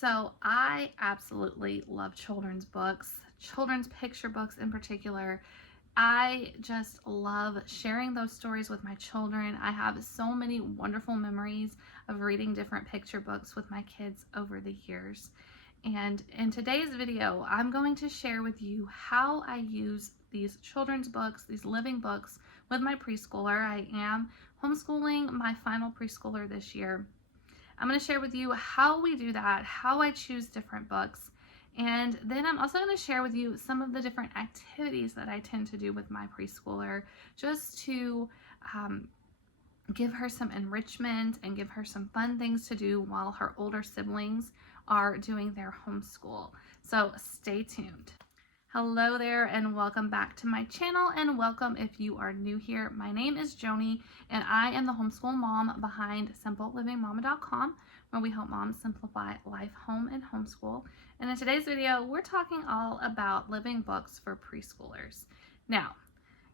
So I absolutely love children's books, children's picture books in particular. I just love sharing those stories with my children. I have so many wonderful memories of reading different picture books with my kids over the years. And in today's video, I'm going to share with you how I use these children's books, these living books, with my preschooler. I am homeschooling my final preschooler this year. I'm going to share with you how we do that, how I choose different books, and then I'm also going to share with you some of the different activities that I tend to do with my preschooler, just to give her some enrichment and give her some fun things to do while her older siblings are doing their homeschool. So stay tuned. Hello there and welcome back to my channel, and welcome if you are new here. My name is Joni and I am the homeschool mom behind simplelivingmama.com, where we help moms simplify life, home, and homeschool. And in today's video, we're talking all about living books for preschoolers. Now,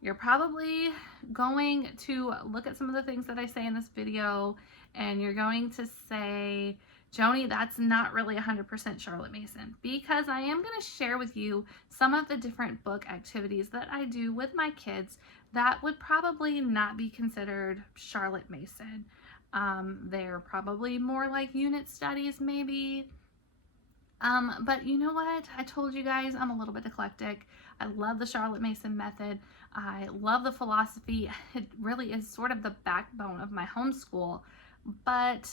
you're probably going to look at some of the things that I say in this video and you're going to say, Joni, that's not really 100% Charlotte Mason, because I am going to share with you some of the different book activities that I do with my kids that would probably not be considered Charlotte Mason. They're probably more like unit studies maybe. But you know what? I told you guys I'm a little bit eclectic. I love the Charlotte Mason method. I love the philosophy. It really is sort of the backbone of my homeschool, but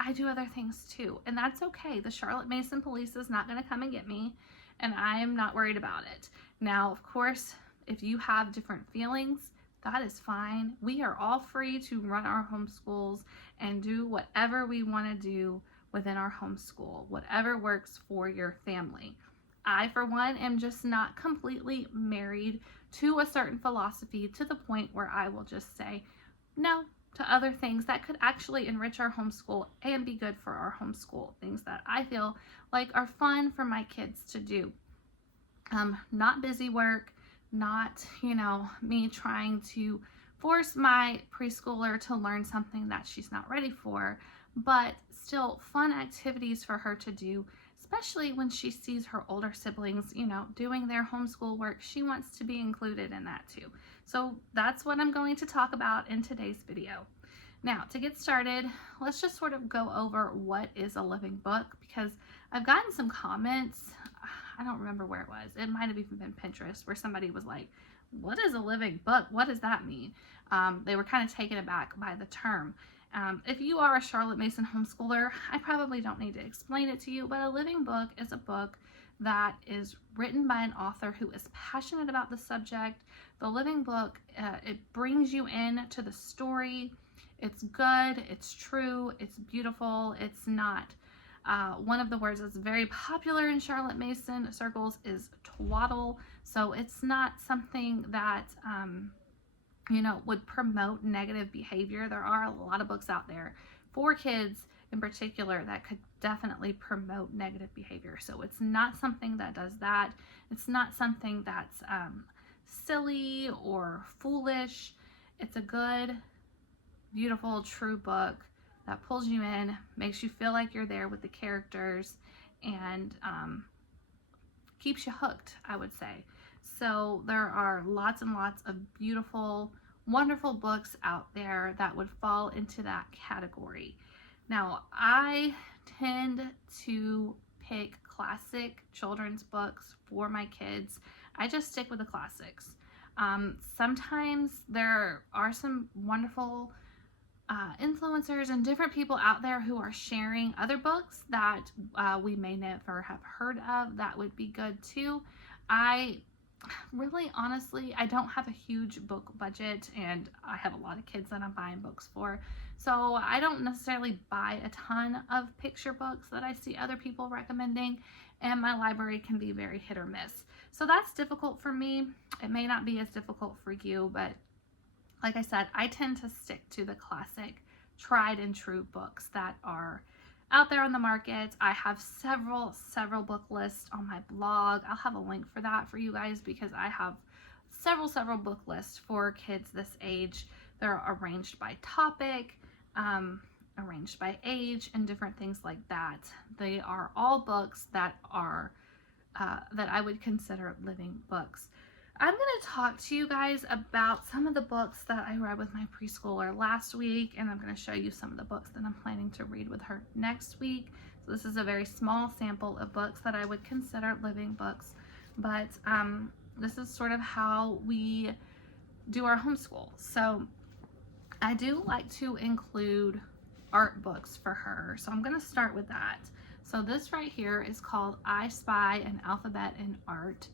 I do other things too, and that's okay. The Charlotte Mason police is not going to come and get me, and I am not worried about it. Now, of course, if you have different feelings, that is fine. We are all free to run our homeschools and do whatever we want to do within our homeschool, whatever works for your family. I, for one, am just not completely married to a certain philosophy to the point where I will just say no to other things that could actually enrich our homeschool and be good for our homeschool, things that I feel like are fun for my kids to do. Not busy work, not, me trying to force my preschooler to learn something that she's not ready for, but still fun activities for her to do, especially when she sees her older siblings, doing their homeschool work. She wants to be included in that too. So that's what I'm going to talk about in today's video. Now, to get started, let's just sort of go over what is a living book, because I've gotten some comments. I don't remember where it was. It might have even been Pinterest, where somebody was like, what is a living book? What does that mean? They were kind of taken aback by the term. If you are a Charlotte Mason homeschooler, I probably don't need to explain it to you, but a living book is a book that is written by an author who is passionate about the subject. The living book, it brings you in to the story. It's good, it's true, it's beautiful, it's not. One of the words that's very popular in Charlotte Mason circles is twaddle, so it's not something that would promote negative behavior. There are a lot of books out there for kids in particular that could definitely promote negative behavior. So it's not something that does that. It's not something that's silly or foolish. It's a good, beautiful, true book that pulls you in, makes you feel like you're there with the characters, and keeps you hooked, I would say. So there are lots and lots of beautiful, wonderful books out there that would fall into that category. Now, I tend to pick classic children's books for my kids. I just stick with the classics. Sometimes there are some wonderful influencers and different people out there who are sharing other books that we may never have heard of that would be good too. Really, honestly, I don't have a huge book budget, and I have a lot of kids that I'm buying books for, so I don't necessarily buy a ton of picture books that I see other people recommending, and my library can be very hit or miss. So that's difficult for me. It may not be as difficult for you, but like I said, I tend to stick to the classic, tried and true books that are out there on the market. I have several book lists on my blog. I'll have a link for that for you guys, because I have several book lists for kids this age. They're arranged by topic. arranged by age and different things like that. They are all books that are that I would consider living books. I'm going to talk to you guys about some of the books that I read with my preschooler last week, and I'm going to show you some of the books that I'm planning to read with her next week. So this is a very small sample of books that I would consider living books, but this is sort of how we do our homeschool. So I do like to include art books for her, so I'm going to start with that. So this right here is called I Spy an Alphabet in Art.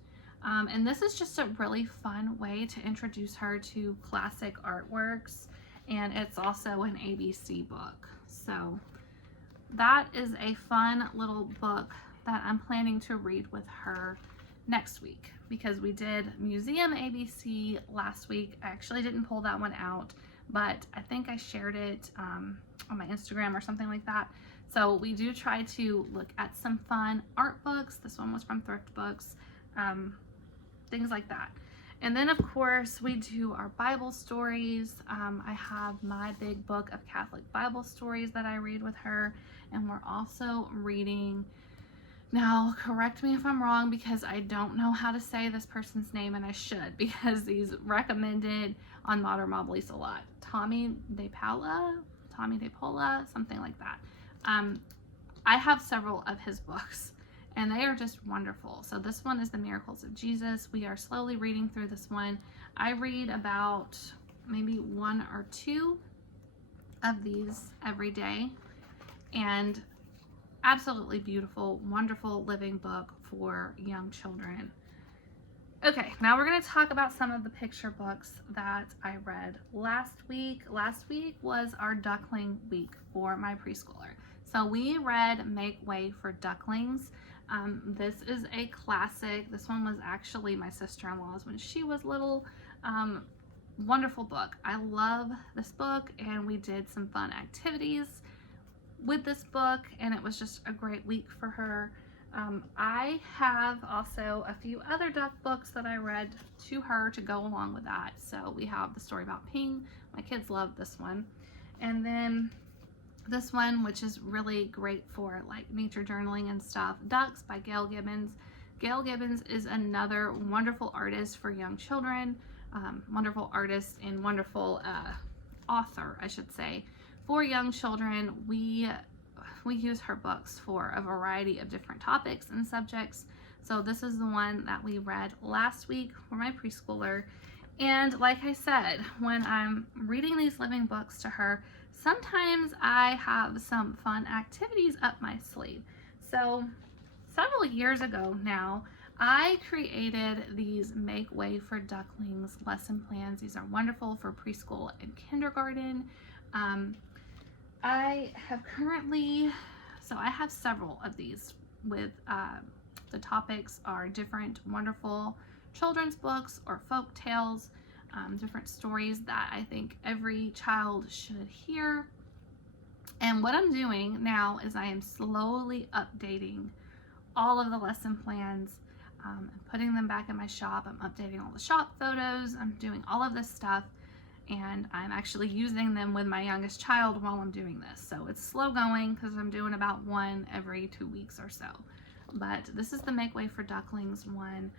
And this is just a really fun way to introduce her to classic artworks, and it's also an ABC book. So that is a fun little book that I'm planning to read with her next week, because we did Museum ABC last week. I actually didn't pull that one out, but I think I shared it on my Instagram or something like that. So we do try to look at some fun art books. This one was from Thrift Books. Things like that. And then of course we do our Bible stories. I have my big book of Catholic Bible stories that I read with her, and we're also reading, now correct me if I'm wrong because I don't know how to say this person's name, and I should, because he's recommended on Modern Mobblies a lot. Tommy DePaula, something like that. I have several of his books, and they are just wonderful. So this one is The Miracles of Jesus. We are slowly reading through this one. I read about maybe 1 or 2 of these every day, and absolutely beautiful, wonderful living book for young children. Okay, now we're going to talk about some of the picture books that I read last week. Last week was our duckling week for my preschooler. So we read Make Way for Ducklings. This is a classic. This one was actually my sister-in-law's when she was little. Wonderful book. I love this book, and we did some fun activities with this book, and it was just a great week for her. I have also a few other duck books that I read to her to go along with that. So we have the story about Ping. My kids love this one. And then this one, which is really great for like nature journaling and stuff, Ducks by Gail Gibbons. Gail Gibbons is another wonderful artist for young children, wonderful artist and wonderful author, I should say, for young children. We use her books for a variety of different topics and subjects. So this is the one that we read last week for my preschooler. And like I said, when I'm reading these living books to her, sometimes I have some fun activities up my sleeve. So several years ago now, I created these Make Way for Ducklings lesson plans. These are wonderful for preschool and kindergarten. I have several of these with the topics are different wonderful children's books or folk tales, different stories that I think every child should hear. And what I'm doing now is I am slowly updating all of the lesson plans and putting them back in my shop. I'm updating all the shop photos. I'm doing all of this stuff, and I'm actually using them with my youngest child while I'm doing this. So it's slow going because I'm doing about one every 2 weeks or so. But this is the Make Way for Ducklings one.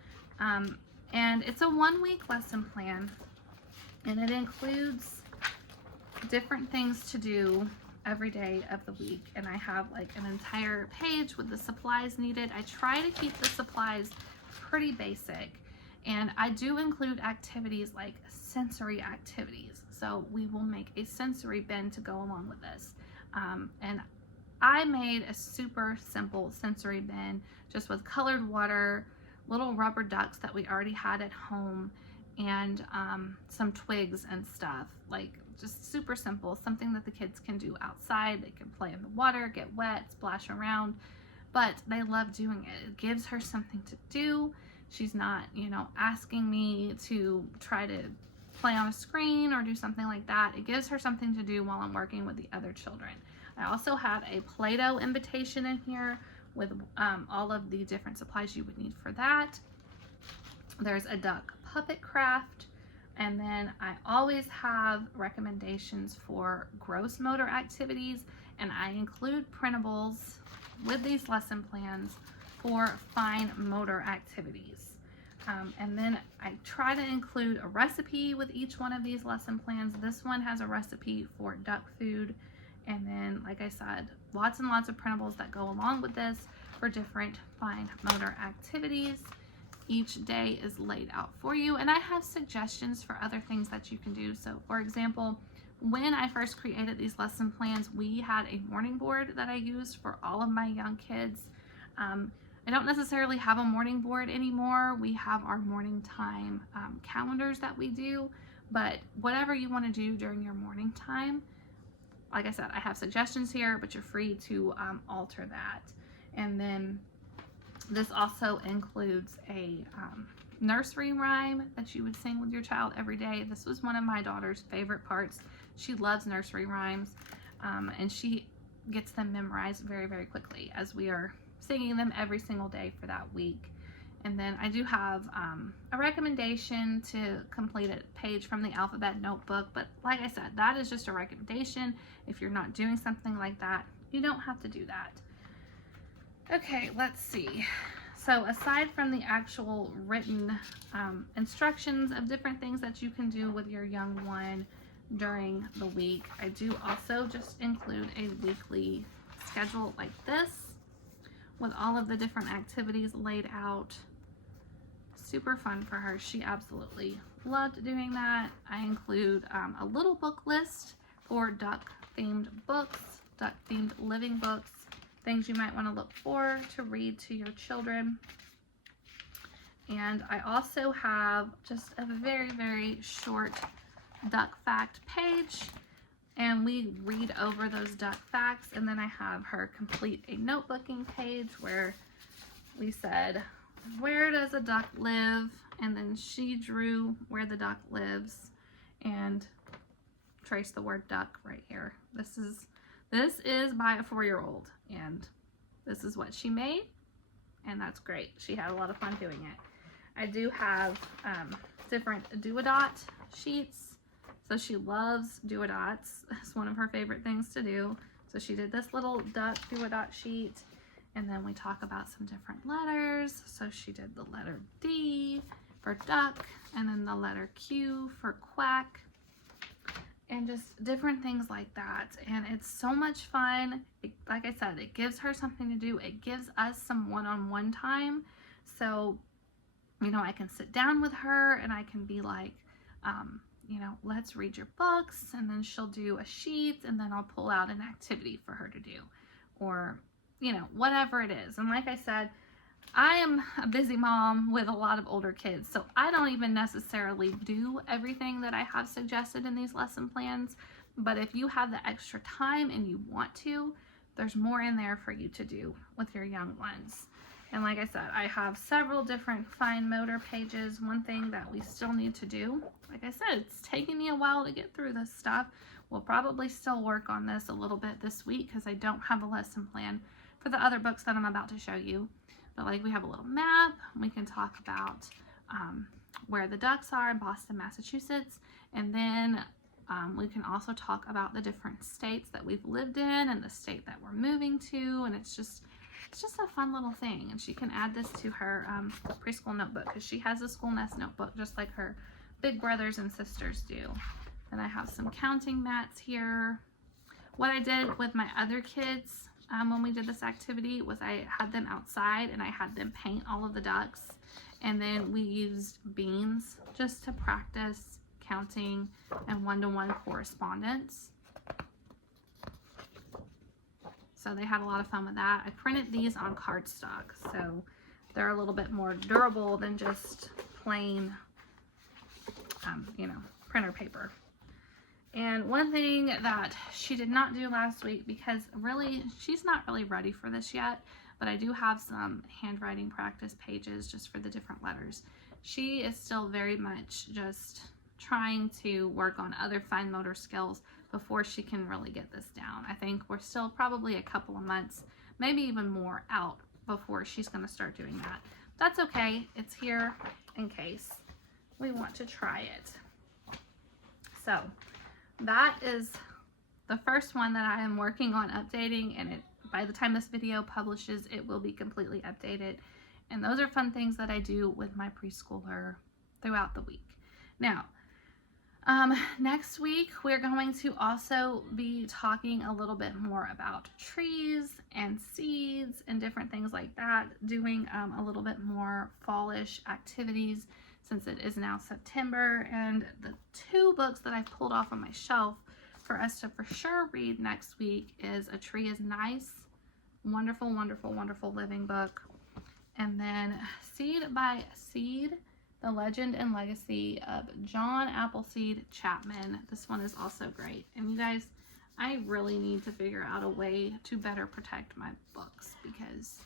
And it's a 1-week lesson plan, and it includes different things to do every day of the week. And I have like an entire page with the supplies needed. I try to keep the supplies pretty basic, and I do include activities like sensory activities. So we will make a sensory bin to go along with this. And I made a super simple sensory bin just with colored water, little rubber ducks that we already had at home, and some twigs and stuff, like just super simple, something that the kids can do outside. They can play in the water, get wet, splash around, but they love doing it. It gives her something to do. She's not, asking me to try to play on a screen or do something like that. It gives her something to do while I'm working with the other children. I also have a Play-Doh invitation in here with all of the different supplies you would need for that. There's a duck puppet craft And then I always have recommendations for gross motor activities, and I include printables with these lesson plans for fine motor activities. And then I try to include a recipe with each one of these lesson plans. This one has a recipe for duck food. And then, like I said, lots and lots of printables that go along with this for different fine motor activities. Each day is laid out for you, and I have suggestions for other things that you can do. So for example, when I first created these lesson plans, we had a morning board that I used for all of my young kids. I don't necessarily have a morning board anymore. We have our morning time calendars that we do, but whatever you want to do during your morning time, like I said, I have suggestions here, but you're free to alter that. And then this also includes a nursery rhyme that you would sing with your child every day. This was one of my daughter's favorite parts. She loves nursery rhymes, and she gets them memorized very, very quickly as we are singing them every single day for that week. And then I do have a recommendation to complete a page from the alphabet notebook, but like I said, that is just a recommendation. If you're not doing something like that, you don't have to do that. Okay, let's see. So aside from the actual written instructions of different things that you can do with your young one during the week, I do also just include a weekly schedule like this with all of the different activities laid out. Super fun for her. She absolutely loved doing that. I include a little book list for duck themed books, duck themed living books, things you might want to look for to read to your children. And I also have just a very, very short duck fact page, and we read over those duck facts, and then I have her complete a notebooking page where we said, where does a duck live? And then she drew where the duck lives and traced the word duck right here. This is by a 4-year-old, and this is what she made, and that's great. She had a lot of fun doing it. I do have different do-a-dot sheets. So she loves do-a-dots. It's one of her favorite things to do. So she did this little duck do-a-dot sheet, and then we talk about some different letters. So she did the letter D for duck, and then the letter Q for quack, and just different things like that. And it's so much fun. Like I said, it gives her something to do. It gives us some one-on-one time. So, you know, I can sit down with her and I can be like, you know, let's read your books, and then she'll do a sheet, and then I'll pull out an activity for her to do, or, you know, whatever it is. And like I said, I am a busy mom with a lot of older kids, so I don't even necessarily do everything that I have suggested in these lesson plans. But if you have the extra time and you want to, there's more in there for you to do with your young ones. And like I said, I have several different fine motor pages. One thing that we still need to do, like I said, it's taking me a while to get through this stuff. We'll probably still work on this a little bit this week because I don't have a lesson plan for the other books that I'm about to show you. But like, we have a little map. We can talk about where the ducks are in Boston, Massachusetts. And then we can also talk about the different states that we've lived in and the state that we're moving to. And it's just a fun little thing. And she can add this to her preschool notebook because she has a school nest notebook just like her big brothers and sisters do. And I have some counting mats here. What I did with my other kids when we did this activity was I had them outside and I had them paint all of the ducks, and then we used beans just to practice counting and one-to-one correspondence. So they had a lot of fun with that. I printed these on cardstock, so they're a little bit more durable than just plain, you know, printer paper. And one thing that she did not do last week, because really, she's not really ready for this yet, but I do have some handwriting practice pages just for the different letters. She is still very much just trying to work on other fine motor skills before she can really get this down. I think we're still probably a couple of months, maybe even more out before she's going to start doing that. That's okay. It's here in case we want to try it. So that is the first one that I am working on updating, and by the time this video publishes, it will be completely updated. And those are fun things that I do with my preschooler throughout the week. Now, next week, we're going to also be talking a little bit more about trees and seeds and different things like that, doing a little bit more fallish activities since it is now September. And the two books that I've pulled off on my shelf for us to for sure read next week is A Tree is Nice, wonderful, wonderful, wonderful living book. And then Seed by Seed, The Legend and Legacy of John Appleseed Chapman. This one is also great. And you guys, I really need to figure out a way to better protect my books because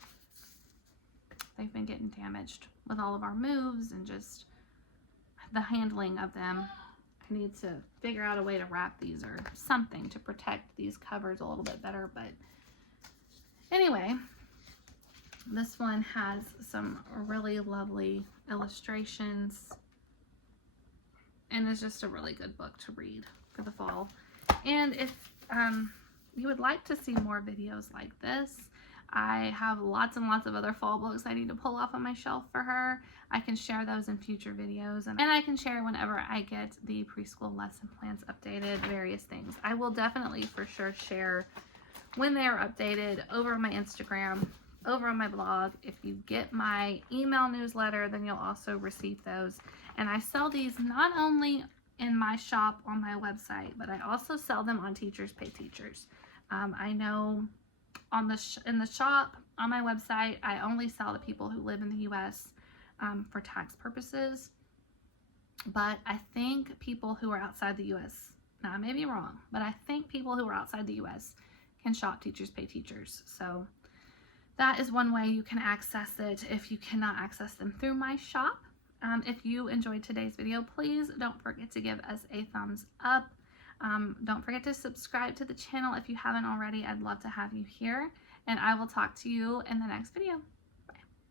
they've been getting damaged with all of our moves and just the handling of them. I need to figure out a way to wrap these or something to protect these covers a little bit better. But anyway, this one has some really lovely illustrations and is just a really good book to read for the fall. And if you would like to see more videos like this, I have lots and lots of other fall books I need to pull off on my shelf for her. I can share those in future videos, and I can share whenever I get the preschool lesson plans updated, various things. I will definitely for sure share when they are updated over on my Instagram, over on my blog. If you get my email newsletter, then you'll also receive those. And I sell these not only in my shop on my website, but I also sell them on Teachers Pay Teachers. I know in the shop on my website, I only sell to people who live in the U.S. For tax purposes. But I think people who are outside the U.S., now I may be wrong, but I think people who are outside the U.S. can shop Teachers Pay Teachers. So that is one way you can access it if you cannot access them through my shop. If you enjoyed today's video, please don't forget to give us a thumbs up. Don't forget to subscribe to the channel if you haven't already. I'd love to have you here, and I will talk to you in the next video.